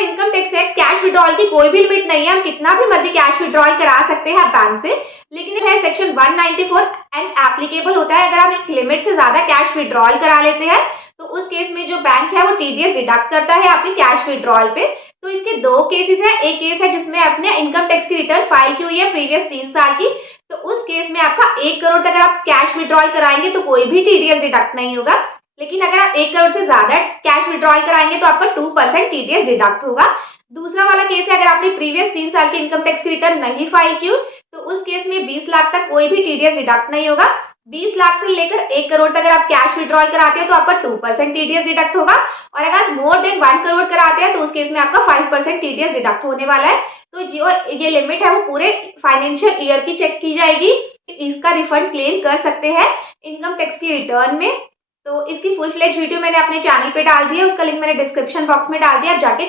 Income tax है, cash withdrawal की कोई भी लिमिट नहीं है, हम कितना भी मर्जी कैश विड्रॉल करा सकते हैं बैंक से। लेकिन है सेक्शन 194 एंड एप्लीकेबल होता है, अगर हम एक लिमिट से ज्यादा कैश विड्रॉल करा लेते हैं तो उस केस में जो बैंक है वो टीडीएस डिडक्ट करता है आपके कैश विड्रॉल पे। तो इसके दो केसेस है, एक केस है जिसमें आपने इनकम टैक्स की रिटर्न फाइल की हुई है प्रीवियस 3 साल की, तो उस केस में आपका 1 करोड़ तक आप कैश विड्रॉल कराएंगे तो कोई भी टीडीएस डिडक्ट नहीं होगा। लेकिन अगर आप 1 करोड़ से ज्यादा कैश विड्रॉल कराएंगे तो आपका 2% टीडीएस डिडक्ट होगा। दूसरा वाला केस है, अगर आपने प्रीवियस 3 साल की इनकम टैक्स की रिटर्न नहीं फाइल की तो उस केस में 20 लाख तक कोई भी टीडीएस डिडक्ट नहीं होगा। 20 लाख से लेकर 1 करोड़ तक अगर आप कैश विड्रॉल कराते हैं तो आपका 2% टीडीएस डिडक्ट होगा, और अगर मोर देन 1 करोड़ कराते हैं तो उस केस में आपका 5% टीडीएस डिडक्ट होने वाला है। तो जो ये लिमिट है वो पूरे फाइनेंशियल ईयर की चेक की जाएगी, इसका रिफंड क्लेम कर सकते हैं इनकम टैक्स की रिटर्न में। तो इसकी फुल फ्लेज वीडियो मैंने अपने चैनल पे डाल दी है, उसका लिंक मैंने डिस्क्रिप्शन बॉक्स में डाल दिया, आप जाके